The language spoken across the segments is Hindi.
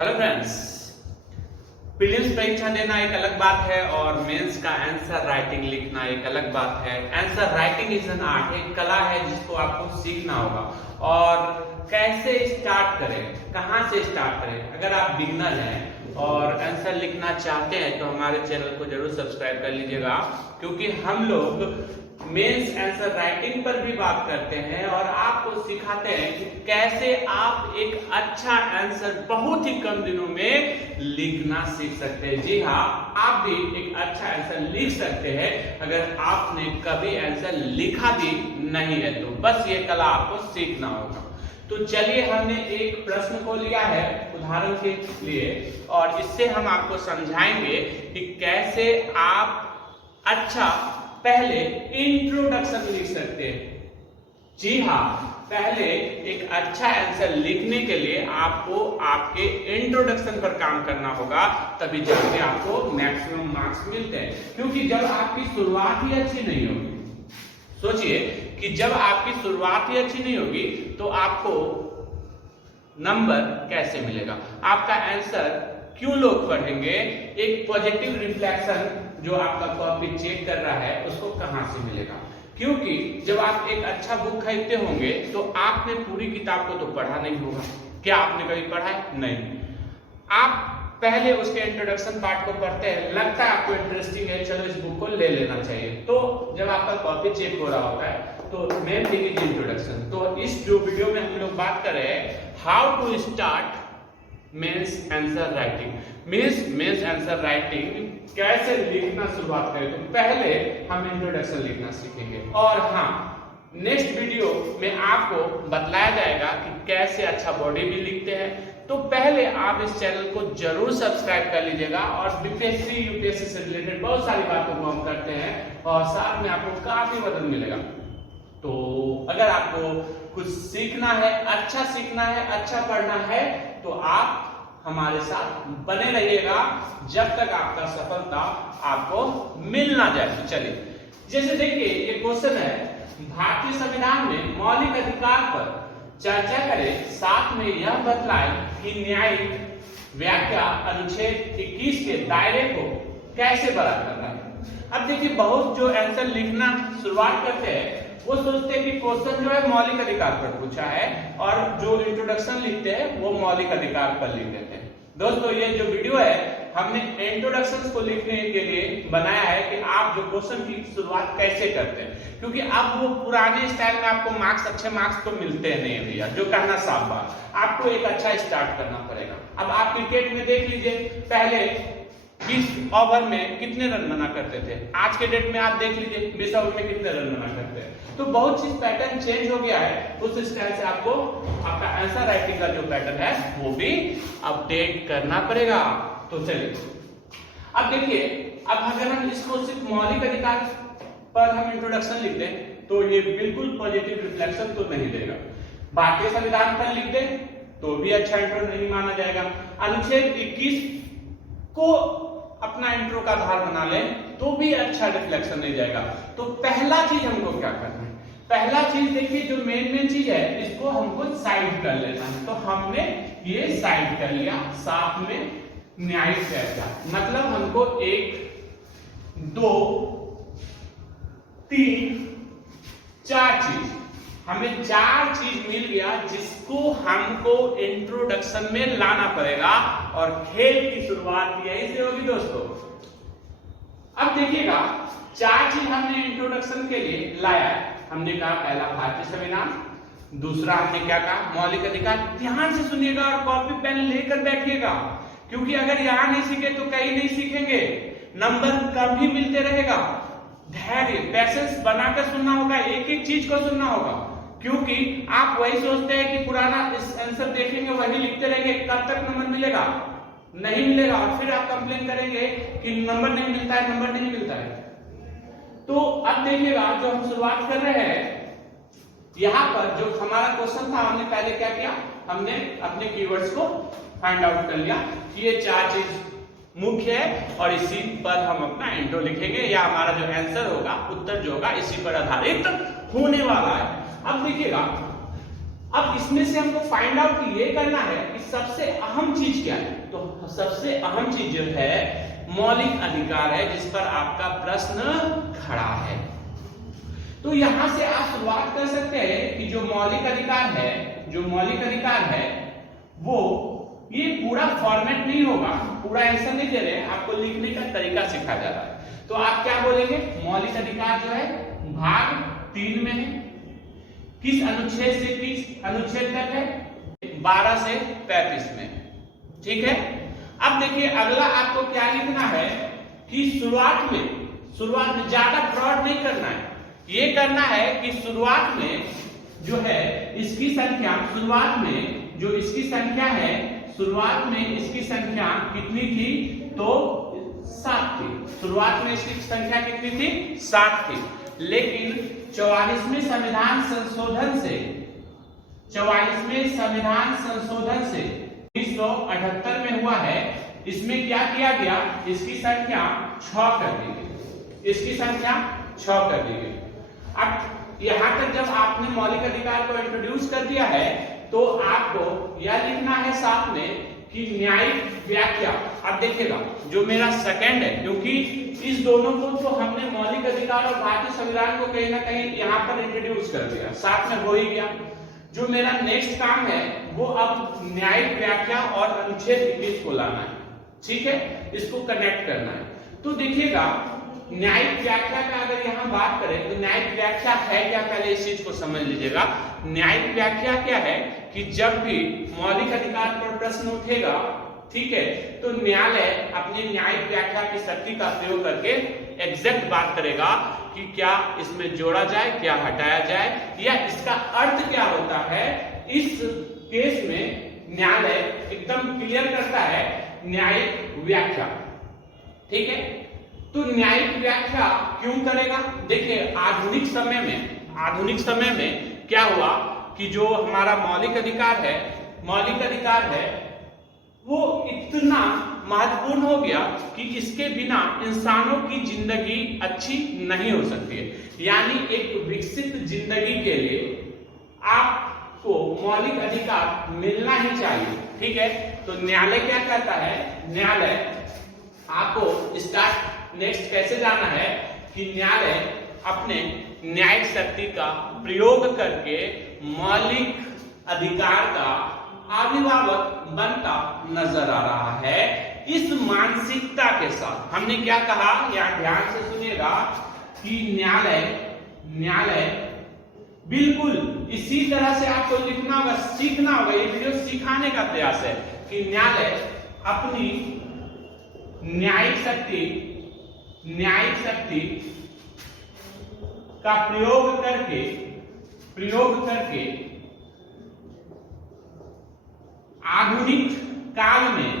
हेलो फ्रेंड्स, प्रीलिम्स परीक्षा देना एक अलग बात है और मेंस का आंसर राइटिंग लिखना एक अलग बात है। Answer writing is an art, एक कला है जिसको आपको सीखना होगा। और कैसे स्टार्ट करें, कहां से स्टार्ट करें? अगर आप बिगिनर हैं और आंसर लिखना चाहते हैं तो हमारे चैनल को जरूर सब्सक्राइब कर लीजिएगा, क्योंकि हम लोग मेंस आंसर राइटिंग पर भी बात करते हैं और आपको सिखाते हैं कि कैसे आप एक अच्छा आंसर बहुत ही कम दिनों में लिखना सीख सकते हैं। जी हाँ, आप भी एक अच्छा आंसर लिख सकते हैं अगर आपने कभी आंसर लिखा भी नहीं है तो बस ये कला आपको सीखना होगा। तो चलिए, हमने एक प्रश्न को लिया है उदाहरण के लिए और इससे हम आपको समझाएंगे कि कैसे आप अच्छा पहले इंट्रोडक्शन लिख सकते हैं। जी हाँ, पहले एक अच्छा आंसर लिखने के लिए आपको आपके इंट्रोडक्शन पर काम करना होगा, तभी जाके आपको मैक्सिमम मार्क्स मिलते हैं। क्योंकि जब आपकी शुरुआत ही अच्छी नहीं होगी, सोचिए कि जब आपकी शुरुआत ही अच्छी नहीं होगी तो आपको नंबर कैसे मिलेगा, आपका आंसर क्यों लोग पढ़ेंगे, एक पॉजिटिव रिफ्लेक्शन जो आपका कॉपी चेक कर रहा है उसको कहां से मिलेगा? क्योंकि जब आप एक अच्छा बुक खरीदते होंगे तो आपने पूरी किताब को तो पढ़ा नहीं होगा। क्या आपने कभी पढ़ा है? नहीं। आप पहले उसके इंट्रोडक्शन पार्ट को पढ़ते हैं, लगता है आपको इंटरेस्टिंग है, चलो इस बुक को ले लेना चाहिए। तो जब आपका कॉपी चेक हो रहा होता है तो मेन थिंग इज इंट्रोडक्शन। तो इस जो वीडियो में हम लोग बात कर रहे हैं how to start mains answer writing, mains answer writing कैसे लिखना शुरुआत करें, तो पहले हम इंट्रोडक्शन लिखना सीखेंगे। और हाँ, नेक्स्ट वीडियो में आपको बतलाया जाएगा कि कैसे अच्छा बॉडी भी लिखते हैं। तो पहले आप इस चैनल को जरूर सब्सक्राइब कर लीजिएगा और बीपीएससी यूपीएससी से रिलेटेड बहुत सारी बातों को हम करते हैं और साथ में आपको काफी मदद मिलेगा। तो अगर आपको कुछ सीखना है, अच्छा पढ़ना है तो आप हमारे साथ बने रहिएगा जब तक आपका सफलता आपको मिल ना जाए। तो चलिए, जैसे देखिए ये क्वेश्चन है, भारतीय संविधान में मौलिक अधिकार पर चर्चा करें, साथ में यह बतलाएं कि न्यायिक व्याख्या अनुच्छेद 21 के दायरे को कैसे बड़ा करना है। अब देखिए, बहुत जो आंसर लिखना शुरुआत करते हैं वो सोचते हैं कि क्वेश्चन जो है मौलिक अधिकार पर पूछा है और जो इंट्रोडक्शन लिखते हैं वो मौलिक अधिकार पर लिख देते हैं। दोस्तों, ये जो वीडियो है हमने इंट्रोडक्शन को लिखने के लिए बनाया है कि आप जो क्वेश्चन की शुरुआत कैसे करते हैं, क्योंकि अब वो पुराने स्टाइल में आपको मार्क्स, अच्छे मार्क्स तो मिलते नहीं है भैया, जो कहना साफ बात। आपको एक अच्छा स्टार्ट करना पड़ेगा। अब आप क्रिकेट में देख लीजिए, पहले 20 ओवर में कितने रन बना करते थे, आज के डेट में आप देख लीजिए 20 ओवर में कितने रन बना करते हैं। तो बहुत चीज पैटर्न चेंज हो गया है, उस स्टाइल से आपको आपका आंसर राइटिंग का जो पैटर्न है वो भी अपडेट करना पड़ेगा। तो चलिए, अब देखिए, अब अगर हम इसको सिर्फ मौलिक अधिकार पर हम इंट्रोडक्शन लिख दें तो ये बिल्कुल पॉजिटिव रिफ्लेक्शन तो नहीं देगा। भारतीय संविधान पर लिख दें तो भी अच्छा इंट्रो नहीं माना जाएगा। अनुच्छेद 21 को अपना इंट्रो का आधार बना ले तो भी अच्छा रिफ्लेक्शन नहीं जाएगा। तो पहला चीज हमको क्या करना है, पहला चीज देखिए, जो मेन चीज है इसको हमको साइड कर लेना है। तो हमने ये साइड कर लिया, साथ में न्यायिक व्याख्या, मतलब हमको 1 2 3 4 चीज, हमें 4 चीज मिल गया जिसको हमको इंट्रोडक्शन में लाना पड़ेगा और खेल की शुरुआत यहीं से होगी दोस्तों। अब देखिएगा, 4 चीज हमने इंट्रोडक्शन के लिए लाया है। हमने कहा पहला भारतीय संविधान, दूसरा हमने क्या कहा, मौलिक अधिकार। ध्यान से सुनिएगा और कॉपी पेन लेकर बैठिएगा, क्योंकि अगर यहां नहीं सीखे तो कहीं नहीं सीखेंगे, नंबर कम ही मिलते रहेगा। धैर्य, पैसेंस बनाकर सुनना होगा, एक एक चीज को सुनना होगा, क्योंकि आप वही सोचते हैं कि पुराना इस आंसर देखेंगे वही लिखते रहेंगे, कब तक नंबर मिलेगा? नहीं मिलेगा, और फिर आप कंप्लेन करेंगे कि नंबर नहीं मिलता है, नंबर नहीं मिलता है। तो अब देखिएगा, जो हम शुरुआत कर रहे हैं, यहां पर जो हमारा क्वेश्चन था, हमने पहले क्या किया, हमने अपने कीवर्ड्स को फाइंड आउट कर लिया कि ये 4 चीज मुख्य है और इसी पर हम अपना इंट्रो लिखेंगे, या हमारा जो आंसर होगा, उत्तर जो होगा, इसी पर आधारित होने वाला है। अब देखिएगा, अब इसमें से हमको फाइंड आउट ये करना है कि सबसे अहम चीज क्या है। तो सबसे अहम चीज जो है मौलिक अधिकार है, जिस पर आपका प्रश्न खड़ा है। तो यहां से आप शुरुआत कर सकते हैं कि जो मौलिक अधिकार है वो ये पूरा फॉर्मेट नहीं होगा, पूरा आंसर नहीं दे रहे हैं, आपको लिखने का तरीका सिखाया जा रहा है। तो आप क्या बोलेंगे, मौलिक अधिकार जो है भाग 3 में है, किस अनुच्छेद से किस अनुच्छेद तक है, 12 से 35 में। ठीक है, अब देखिए अगला आपको क्या लिखना है कि शुरुआत में ज्यादा फ्रॉड नहीं करना है, ये करना है कि शुरुआत में जो है इसकी संख्या, शुरुआत में जो इसकी संख्या है, शुरुआत में इसकी संख्या कितनी थी, तो 7 थी। शुरुआत में इसकी संख्या कितनी थी, 7 थी। लेकिन 44वें संविधान संशोधन से 1978 में हुआ है, इसमें क्या किया गया, इसकी संख्या 6 कर दी गई, इसकी संख्या 6 कर दी गई। अब यहां तक जब आपने मौलिक अधिकार को इंट्रोड्यूस कर दिया है तो आपको यह लिखना है साथ में कि न्यायिक व्याख्या। अब देखिएगा जो मेरा सेकंड है, क्योंकि इस दोनों को तो हमने मौलिक अधिकार और भारतीय संविधान को कहीं ना कहीं यहां पर इंट्रोड्यूस कर दिया, साथ में हो ही गया। जो मेरा नेक्स्ट काम है वो अब न्यायिक व्याख्या और अनुच्छेद 21 को लाना है। ठीक है, इसको कनेक्ट करना है। तो देखिएगा न्यायिक व्याख्या का अगर यहां बात करें तो न्यायिक व्याख्या है क्या, पहले इस चीज को समझ लीजिएगा। न्यायिक व्याख्या क्या है कि जब भी मौलिक अधिकार पर प्रश्न उठेगा, ठीक है, तो न्यायालय अपनी न्यायिक व्याख्या की शक्ति का प्रयोग करके एग्जैक्ट बात करेगा कि क्या इसमें जोड़ा जाए, क्या हटाया जाए, या इसका अर्थ क्या होता है। इस केस में न्यायालय एकदम क्लियर करता है न्यायिक व्याख्या। ठीक है, तो न्यायिक व्याख्या क्यों करेगा, देखिए आधुनिक समय में क्या हुआ कि जो हमारा मौलिक अधिकार है वो इतना महत्वपूर्ण हो गया कि इसके बिना इंसानों की जिंदगी अच्छी नहीं हो सकती है। यानी एक विकसित जिंदगी के लिए आपको मौलिक अधिकार मिलना ही चाहिए। ठीक है, तो न्यायालय क्या कहता है, न्यायालय आपको स्टार्ट नेक्स्ट कैसे जाना है कि न्यायालय अपने न्यायिक शक्ति का प्रयोग करके मौलिक अधिकार का अभिभावक बनता नजर आ रहा है। इस मानसिकता के साथ हमने क्या कहा, या ध्यान से सुनिएगा कि न्यायालय बिल्कुल इसी तरह से आपको लिखना होगा, सीखना होगा। ये वीडियो सिखाने का प्रयास है कि न्यायालय अपनी न्यायिक शक्ति का प्रयोग करके आधुनिक काल में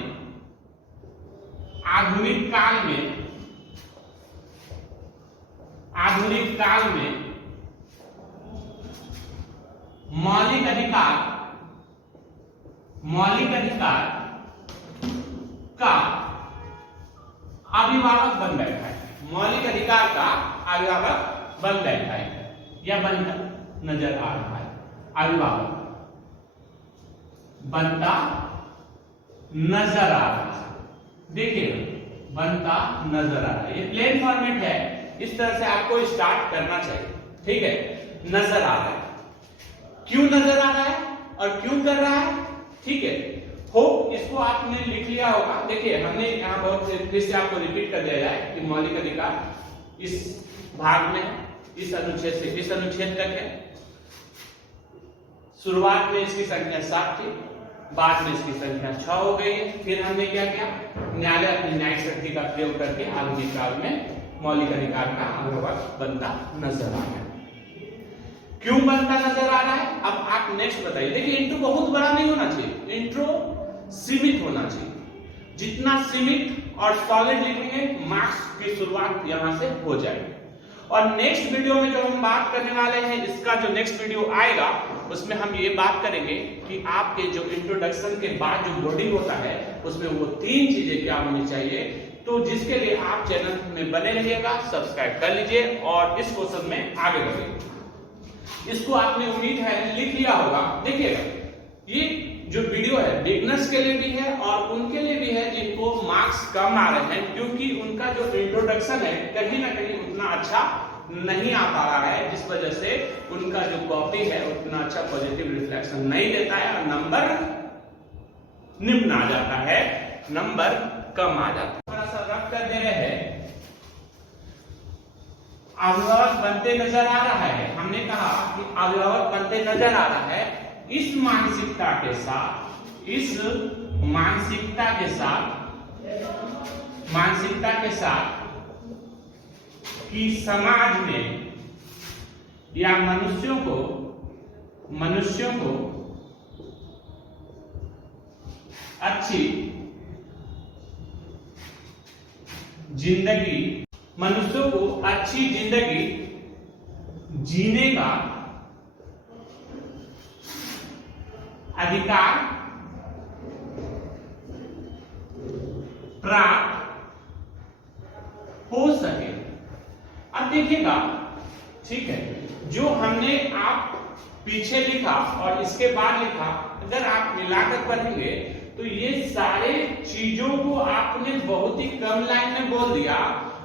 मौलिक अधिकार का अभिभावक बन बैठा है, मौलिक अधिकार का अभिभावक बन बैठा है, या बनता नजर आ रहा है, अभिभावक बनता नजर आ रहा है। देखिए बनता नजर आ रहा है, ये प्लेन फॉर्मेट है, इस तरह से आपको स्टार्ट करना चाहिए। ठीक है, नजर आ रहा है, क्यों नजर आ रहा है और क्यों कर रहा है। ठीक है, होप इसको आपने लिख लिया होगा। देखिए हमने यहाँ बहुत फिर से आपको रिपीट कर दिया जाए कि मौलिक अधिकार इस भाग में, इस अनुच्छेद से इस अनुच्छेद तक है। शुरुआत में इसकी संख्या 7 थी, बाद में इसकी संख्या 6 हो गई है। फिर हमने क्या किया, न्यायालय अपनी न्यायिक शक्ति का प्रयोग करके आधुनिक काल में मौलिक अधिकार का अभिभावक बनता नजर आ गया। क्यों बनता नजर आ रहा है, अब आप नेक्स्ट बताइए। देखिए इंट्रो बहुत बड़ा नहीं होना चाहिए, इंट्रो सीमित होना चाहिए। जितना सीमित और सॉलिड लिखेंगे मार्क्स की शुरुआत यहां से हो जाएगी। और नेक्स्ट वीडियो में जो हम बात करने वाले हैं, इसका जो नेक्स्ट वीडियो आएगा उसमें हम ये बात करेंगे कि आपके जो इंट्रोडक्शन के बाद जो बॉडी होता है उसमें वो 3 चीजें क्या होनी चाहिए। तो जिसके लिए आप चैनल में बने रहिएगा, सब्सक्राइब कर लीजिए और इस क्वेश्चन में आगे बढ़िए। इसको आपने उम्मीद है लिख लिया होगा। देखिएगा, ये जो वीडियो है बिगनर्स के लिए भी है और उनके लिए भी है जिनको मार्क्स कम आ रहे हैं, क्योंकि उनका जो इंट्रोडक्शन है कहीं ना कहीं उतना अच्छा नहीं आ पा रहा है, जिस वजह से उनका जो कॉपी है उतना अच्छा पॉजिटिव रिफ्लेक्शन नहीं देता है और नंबर निम्न आ जाता है, नंबर कम आ जाता है। थोड़ा सा रफ कर दे रहे हैं, अभिभावक बनते नजर आ रहा है। हमने कहा कि अभिभावक बनते नजर आ रहा है। इस मानसिकता के साथ कि समाज में या मनुष्यों को अच्छी जिंदगी जीने का अधिकार प्राप्त हो सके। अब देखिएगा, ठीक है, जो हमने आप पीछे लिखा और इसके बाद लिखा, अगर आप मिलाकर पढ़ेंगे तो ये सारे चीजों को आपने बहुत ही कम लाइन में बोल दिया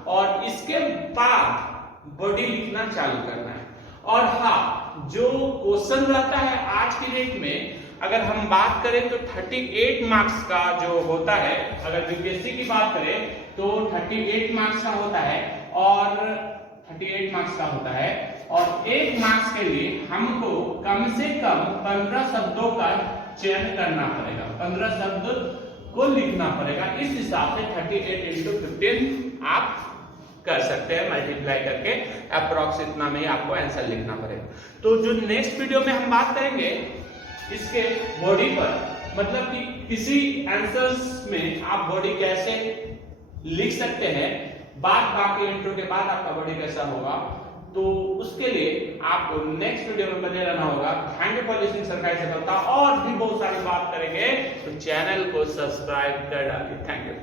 और इसके बाद बॉडी लिखना चालू करना है। और हाँ, जो क्वेश्चन रहता है आज की डेट में, अगर हम बात करें तो 38 मार्क्स का जो होता है, अगर बीपीएससी की बात करें तो 38 मार्क्स का होता है और 38 मार्क्स का होता है और 1 मार्क्स के लिए हमको कम से कम 15 शब्दों का चयन करना पड़ेगा, 15 शब्द को लिखना पड़ेगा। इस हिसाब से 38 into 15 आप कर सकते हैं मल्टीप्लाई करके, अप्रॉक्स इतना में ही आपको आंसर लिखना पड़ेगा। तो जो नेक्स्ट वीडियो में हम बात करेंगे इसके बॉडी पर, मतलब कि किसी आंसर्स में आप बॉडी कैसे लिख सकते हैं, बाकी इंट्रो के बाद आपका बॉडी कैसा होगा, तो उसके लिए आपको नेक्स्ट वीडियो में बने रहना होगा। थैंक यू फॉर लिसनिंग सरकारी सफलता, और भी बहुत सारी बात करेंगे, तो चैनल को सब्सक्राइब कर डालिए। Thank you.